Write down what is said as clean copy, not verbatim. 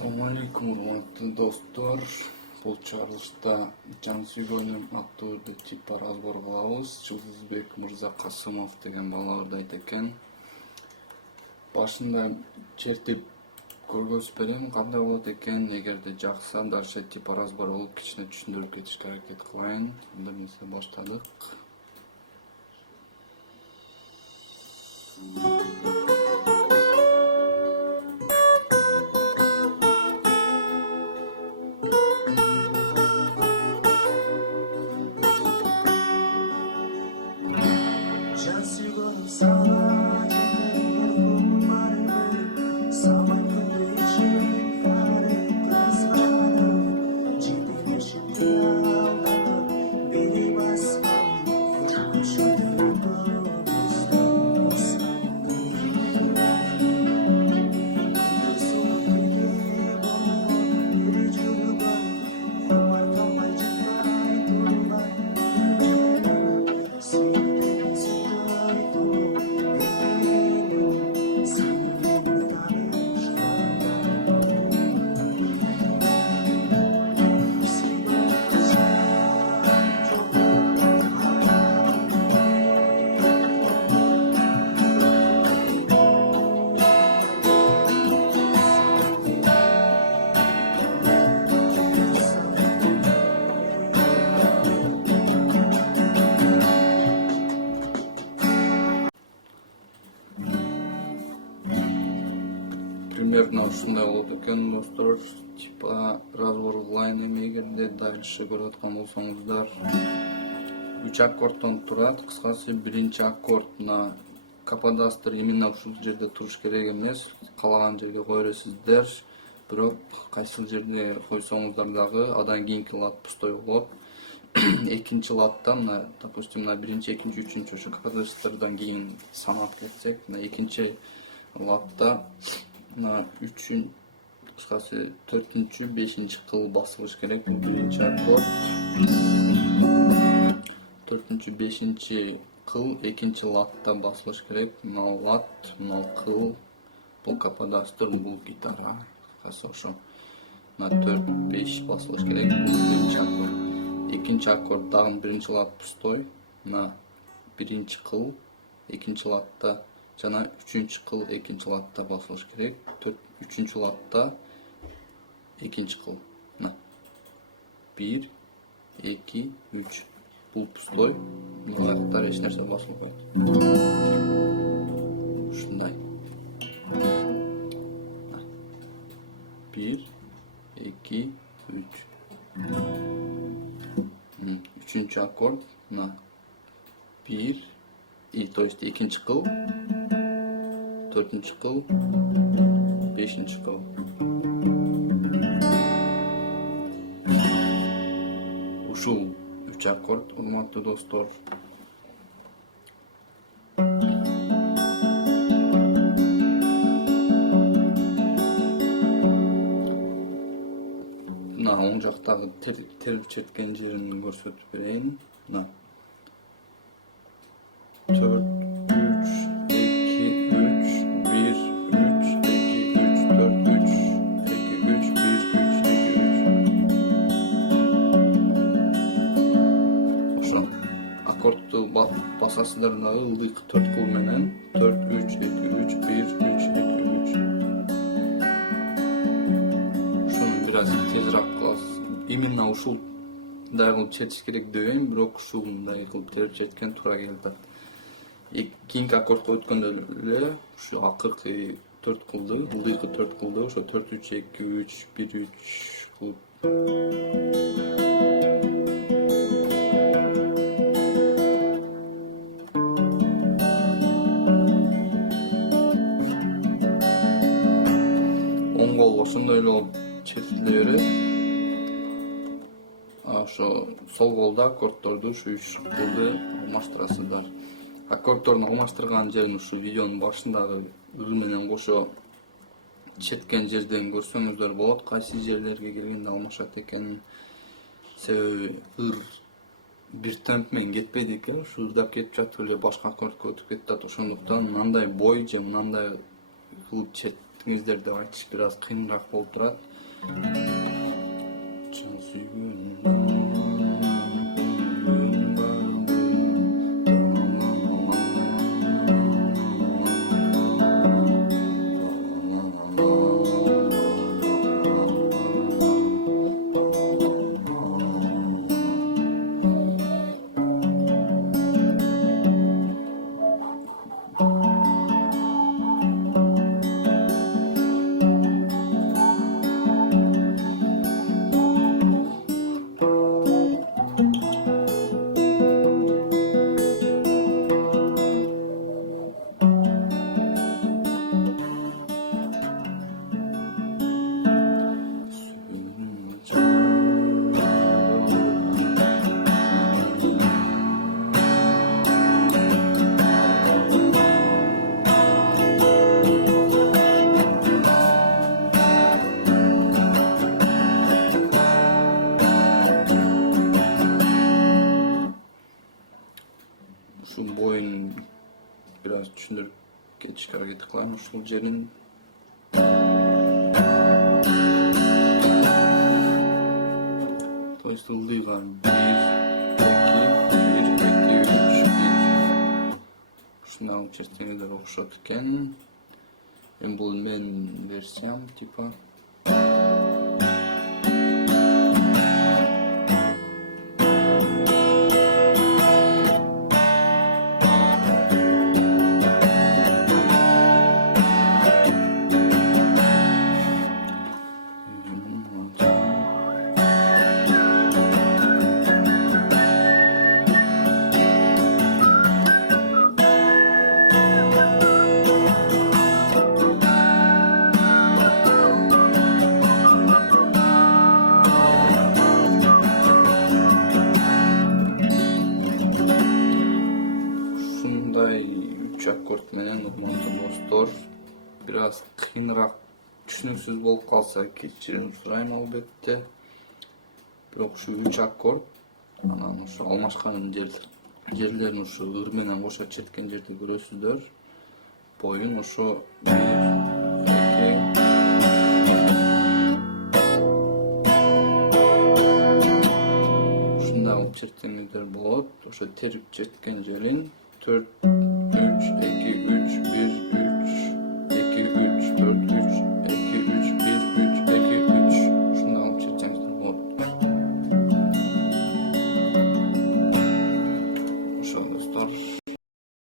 Assalamu alaikum, урматтуу достор. Бул чыгарылышта жан сүйгөнүм аттуу типа разбор кылабыз. Жылдызбек Мырза Касымов деген бала ырдайт экен. Башында чертип көргөзүп берем, кандай болот экен. Эгерде жакса, дальше типа разбор болуп кичине түшүндүрүп кетишке аракет кылайын. Эндемесе баштадык. Примерно ушундай болот экен, достор. Типа разбор кылайын эми эгерде дальше көрүп аткан болсоңуздар. 3 аккордтон турат. Кыскасы, биринчи аккорд мына каподастр именно ушул жерде туруш керек эмес. Каалаган жерге кое бересиздер. Бирок кайсыл жерде койсоңуздар дагы адан кийинки лад пустой болот. Экинчи ладда мына, допустим, мына биринчи, экинчи, үчүнчү ошо каподастрдан кийин санап кетсек, мына экинчи ладда мына 3-үн, кыскасы 4-чү, 5-чи кыл басылыш керек. Биринчи аккорд, 4-чү, 5-чи кыл экинчи ладда басылыш керек. Мына лад, мына кыл, бул каподастр, бул гитара. Кыскасы ошо мына 4-5 басылыш керек. Биринчи аккорд. Экинчи аккорд дагы биринчи лад пустой. Мына биринчи кыл экинчи ладда жана 3-чү кыл экинчи ладда басылыш керек. 3-чү ладда экинчи кыл. Мына 1, 2, 3. Бул пустой. Мына аяктар эч нерсе басылбайт. Ушундай. 1, 2, 3. 3-чү аккорд мына 1, то есть экинчи кыл, 4-чү кыл, 5-чи кыл. Ушул 3 аккорд, урматтуу достор. Мына оң жактагы терип четкен жерин көрсөтүп берейин. Мына 4, 3, 2, 3, 1, 3, 2, 3, 4, 3, 2, 3, 1, 3, 2, 3. Ошо аккордду басасыздар дагы ылдыйкы 4 кыл менен 4, 3, 2, 3, 1, 3, 2, 3. Ушуну бир аз тезирээк кыласыз. Именно ушул мындай кылып четиш керек дебейм, бирок ушул мындай кылып терип четкен туура келип атат. Кийинки аккордко өткөндө эле ушу акыркы 4 кылды, ылдыйкы 4 кылды, ошо 4, 3, 2, 3, 1, 3 кылып. Оң кол ошондой эле болуп чертиле берет. Ошо сол колдо аккорддорду ушу 3 кылды алмаштырасыздар. Аккорддордун алмаштырган жерин ушул видеонун башындагы ыр менен кошо четкен жерден көрсөңүздөр болот. Кайсы жерлерге келгенде алмашат экенин. Себеби ыр бир темп менен кетпейт экен, ушу ырдап кетип жатып эле башка аккордко өтүп кетип атат. Ошондуктан мындай бой же мындай кылып чертиңиздер деп айтыш бир аз кыйыныраак болуп турат. Чын Şu boyun biraz düşünürüp geçiş hareketi kılan uşul jerin. То есть ылдыйга 1, 2, 3, 1. Ушундай чертеңиздер окшот экен. Эми бул менин версиям типа. Ушундай 3 аккорд менен урматтуу достор, biraz кыйыныраак түшүнүксүз болуп калса кечирим сурайм албетте. Бирок ушу 3 аккорд анан ушу алмашкан жерлерин ушу ыр менен кошо черткен жерде көрөсүздөр. Боюн ошо 1, 2 ушундай чертеңиздер болот. Ошо терип черткен жерин 4